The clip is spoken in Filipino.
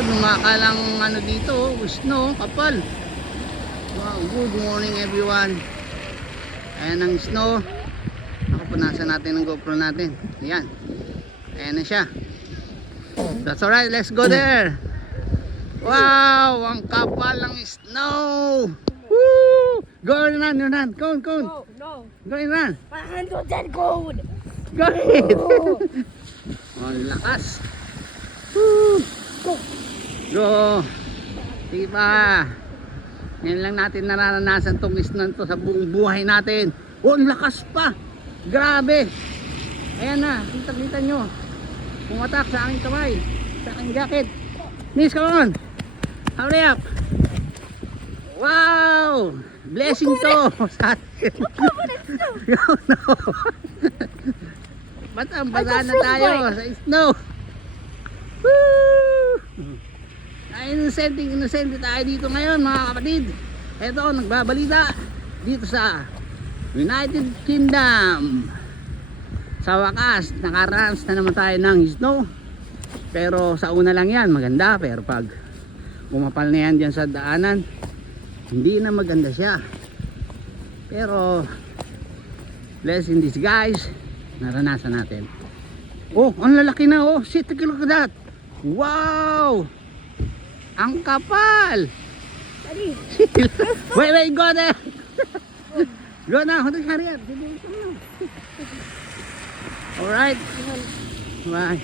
Numakalang ano dito, snow, kapal. Wow, good morning everyone. Ayan ang snow. Nakapunasan natin ng GoPro natin. Ayan. Ayan na siya. That's alright, let's go there. Wow, ang kapal ng snow. Woo! Go run, run. Go. No. Go run. 110 code. Go ahead. Ang lakas. Woo! Go. Sige pa. Ngayon lang natin nararanasan tong snow to sa buong buhay natin. Oh, ang lakas pa. Grabe. Ayan na, kita nyo. Pumatak sa aking kamay, sa aking jacket. Miss, come on. Hurry up. Wow. Blessing to sa atin. No. Basa na tayo sa snow. Woo! Inosente tayo dito ngayon mga kapatid. Eto, nagbabalita dito sa United Kingdom. Sa wakas, nakaranas na naman tayo ng snow. Pero sa una lang yan, maganda. Pero pag umapal na yan dyan sa daanan, hindi na maganda siya. Pero blessing this guys, naranasan natin. Oh, ang lalaki na oh. Shit, look at that. Wow! Ang kapal! Daddy. Wait, go there! Go na, hurry up. Alright. Bye.